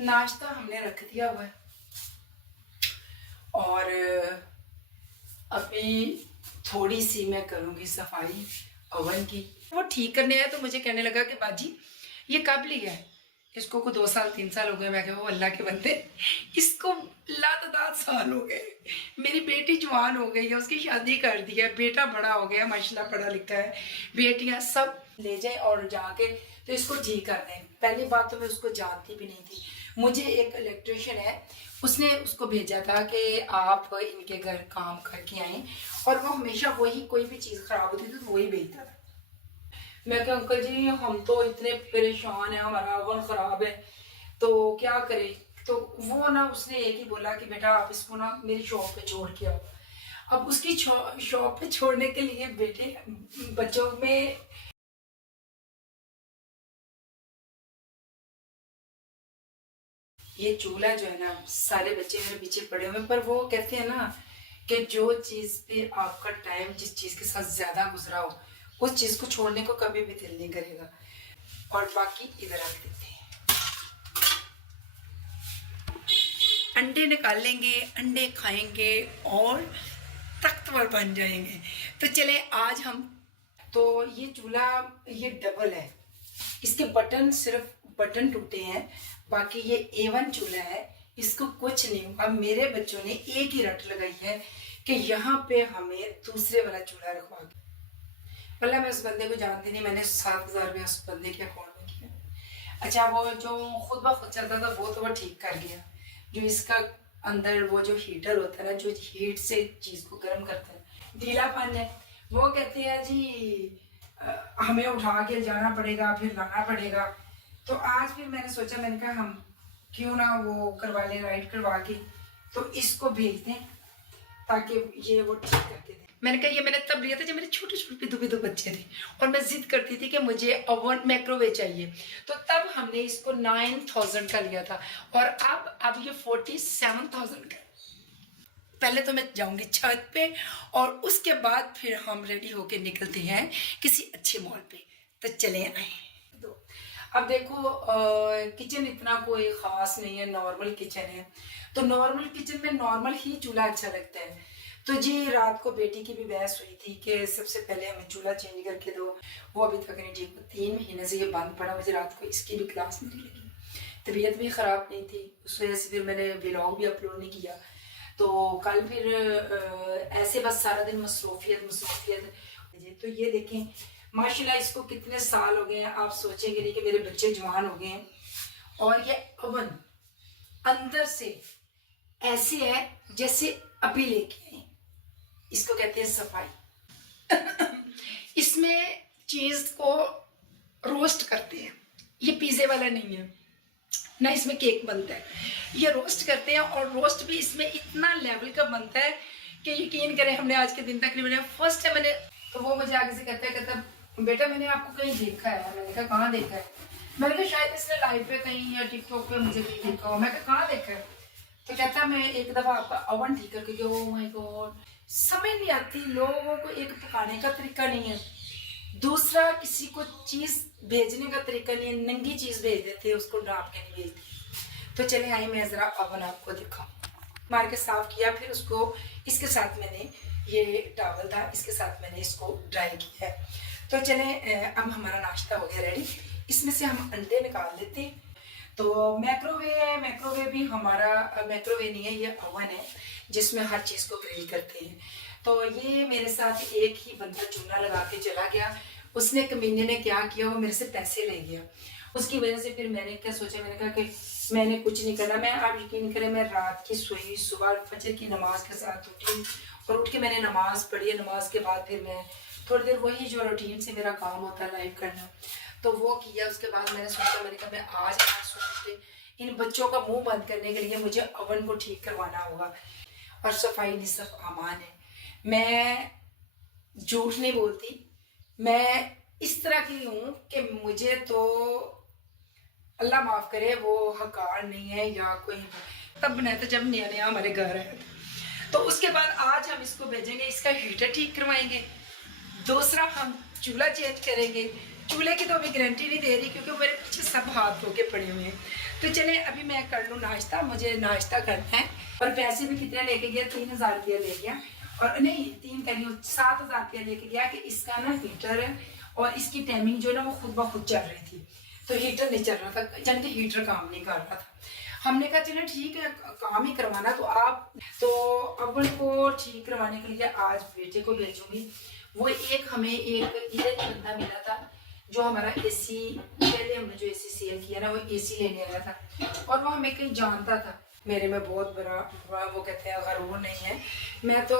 नाश्ता हमने रख दिया हुआ है और अभी थोड़ी सी मैं करूँगी सफाई ओवन की। वो ठीक करने आया तो मुझे कहने लगा कि बाजी ये कब लिया है, इसको को 2 साल 3 साल हो गए। मैं कहा वो अल्लाह के बंदे, इसको लातादार साल हो गए। मेरी बेटी जवान हो गई है, उसकी शादी कर दी है, बेटा बड़ा हो गया माशाल्लाह, पढ़ा लिखा है, बेटियां सब ले जाए और जाके तो इसको ठीक कर दें। पहली बात तो मैं उसको जानती भी नहीं थी। मुझे एक इलेक्ट्रिशियन है, उसने उसको भेजा था कि आप इनके घर काम करके आए, और वो हमेशा वही कोई भी चीज़ ख़राब होती थी तो वही भेजता था। मैं कहा अंकल जी हम तो इतने परेशान हैं, हमारा ओवन ख़राब है तो क्या करें। तो वो ना उसने एक ही बोला कि बेटा आप इसको ना मेरी शॉप पे छोड़ के आओ। अब उसकी शॉप पे छोड़ने के लिए बेटे बच्चों में ये चूल्हा जो है ना, सारे बच्चे मेरे पीछे पड़े हुए, पर वो कहते हैं ना कि जो चीज़ पे आपका टाइम जिस चीज़ के साथ ज़्यादा गुजरा हो उस चीज़ को छोड़ने को कभी भी दिल नहीं करेगा। और बाकी इधर रख देते हैं, अंडे निकाल लेंगे, अंडे खाएंगे और ताकतवर बन जाएंगे। तो चले आज हम, तो ये चूल्हा ये डबल है, इसके बटन सिर्फ बटन टूटे हैं, बाकी ये A1 चूल्हा है, इसको कुछ नहीं हुआ। मेरे बच्चों ने एक ही रट लगाई है कि यहाँ पे हमें दूसरे वाला चूल्हा रखवा के। मतलब मैं उस बंदे को जानती नहीं, मैंने 7,000 रुपया उस बंदे के अकाउंट में किया। अच्छा वो जो खुद ब खुद चलता था वो तो वो ठीक कर गया, जो इसका अंदर वो जो हीटर होता है ना, जो हीट से चीज़ को गर्म करता है, ढीलापन है। वो कहते हैं जी हमें उठा के जाना पड़ेगा, फिर लाना पड़ेगा। तो आज फिर मैंने सोचा, मैंने कहा हम क्यों ना वो करवा लें, राइट करवा के तो इसको भेज दें ताकि ये वो ठीक करके दें। मैंने कहा ये मैंने तब लिया था जब मेरे छोटे छोटे पिदू पिदू बच्चे थे और मैं जिद करती थी कि मुझे ओवन माइक्रोवेव चाहिए, तो तब हमने इसको 9,000 का लिया था और अब ये 47,000 का। पहले तो मैं जाऊंगी छत पे और उसके बाद फिर हम रेडी होके निकलते हैं किसी अच्छे मॉल पे। तो चले आए। तो अब देखो किचन इतना कोई ख़ास नहीं है, नॉर्मल किचन है। तो नॉर्मल किचन में नॉर्मल ही चूल्हा अच्छा लगता है। तो जी रात को बेटी की भी बहस हुई थी कि सबसे पहले हमें चूल्हा चेंज करके दो, वो अभी तक नहीं ठीक। 3 महीने से ये बंद पड़ा, मुझे रात को इसकी भी क्लास नहीं लगी, तबीयत भी ख़राब नहीं थी, उस वजह से फिर मैंने व्लॉग भी अपलोड नहीं किया। तो कल फिर ऐसे बस सारा दिन मसरूफियत। तो ये देखें माशाल्लाह इसको कितने साल हो गए हैं, आप सोचेंगे नहीं कि मेरे बच्चे जवान हो गए हैं। और ये ओवन अंदर से ऐसे है जैसे अभी लेके आए, इसको कहते हैं सफाई। इसमें चीज़ को रोस्ट करते हैं, ये पिज़्ज़े वाला नहीं है ना, इसमें केक बनता है, ये रोस्ट करते हैं। और रोस्ट भी इसमें इतना लेवल का बनता है कि यकीन करें हमने आज के दिन तक नहीं बनाया, फर्स्ट टाइम मैंने। तो वो मुझे आगे से कहता बेटा मैंने आपको कहीं देखा है। मैंने कहा कहाँ देखा है? मैंने कहा शायद इसने लाइव पे कहीं या टिकटॉक पे मुझे कहीं देखा हो। मैं कहा कहाँ देखा है? तो कहता मैं एक दफ़ा आपका ओवन ठीक करके। ओ माय गॉड, समझ नहीं आती लोगों को, एक पकाने का तरीका नहीं है, दूसरा किसी को चीज़ भेजने का तरीका नहीं है, नंगी चीज़ भेज देते हैं, उसको ढाँप के नहीं भेजते। तो चले आई मैं ज़रा ओवन आपको दिखाऊँ। मार के साफ़ किया, फिर उसको इसके साथ मैंने ये टॉवल था, इसके साथ मैंने इसको ड्राई किया है। तो चले अब हमारा नाश्ता हो गया रेडी, इसमें से हम अंडे निकाल लेते हैं। तो माइक्रोवेव है, माइक्रोवेव भी हमारा माइक्रोवेव नहीं है, ये ओवन है जिसमें हर चीज़ को ग्रिल करते हैं। तो ये मेरे साथ एक ही बंदा चूल्हा लगा के चला गया, उसने कमीने ने क्या किया, वो मेरे से पैसे ले गया। उसकी वजह से फिर मैंने क्या सोचा, मैंने कहा कि मैंने कुछ नहीं करना। मैं आप यकीन करें मैं रात की सोई, सुबह फजर की नमाज के साथ उठी और उठ के मैंने नमाज़ पढ़ी। नमाज के बाद फिर मैं थोड़ी देर वही जो रूटीन से मेरा काम होता है लाइव करना, तो वो किया। उसके बाद मैंने सोचा, मैंने कहा मैं आज सोच के इन बच्चों का मुंह बंद करने के लिए मुझे ओवन को ठीक करवाना होगा। और सफाई निसफ आमान है, मैं झूठ नहीं बोलती, मैं इस तरह की हूँ कि मुझे तो अल्लाह माफ़ करे वो हकार नहीं है या कोई। तब बनाया था जब नया नया हमारे घर आया था। तो उसके बाद आज हम इसको भेजेंगे, इसका हीटर ठीक करवाएंगे, दूसरा हम चूल्हा चेंज करेंगे, चूल्हे की तो अभी गारंटी नहीं दे रही क्योंकि मेरे पीछे सब हाथ धो के पड़े हुए हैं। तो चले अभी मैं कर लूँ नाश्ता, मुझे नाश्ता करना है। और पैसे भी कितने लेके गया, 3000 रुपया ले गया। और नहीं 7,000 रुपया लेके गया कि इसका ना हीटर है और इसकी टाइमिंग जो है ना वो खुद ब खुद चल रही थी, तो हीटर नहीं चल रहा था, यानी कि हीटर काम नहीं कर रहा था। हमने कहा चलो ठीक है काम ही करवाना तो आप, तो अव्वल को ठीक करवाने के लिए आज बेटे को भेजूंगी। वो एक हमें एक इधर बंदा मिला था जो हमारा एसी, पहले हमने जो एसी सेल किया ना वो एसी लेने आया था और वो हमें कहीं जानता था। मेरे में बहुत बड़ा वो कहते हैं गरूर नहीं है, मैं तो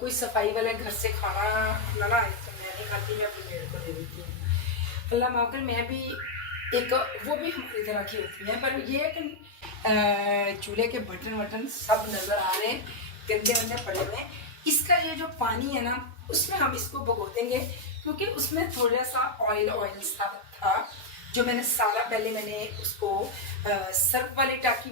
कोई सफाई वाले घर से खाना ना तो मैं नहीं खाती, मैं अपनी बेटे को दे देती हूँ। अल्लाह माफ़ करे, मैं भी एक वो भी हमारी तरह की होती है, पर ये कि चूल्हे के बटन सब नज़र आ रहे हैं, गंदे गंदे पड़े हुए हैं। इसका ये जो पानी है ना उसमें हम इसको भगो देंगे क्योंकि उसमें थोड़ा सा ऑयल सा था जो मैंने सारा पहले मैंने उसको सर्फ वाली टाकी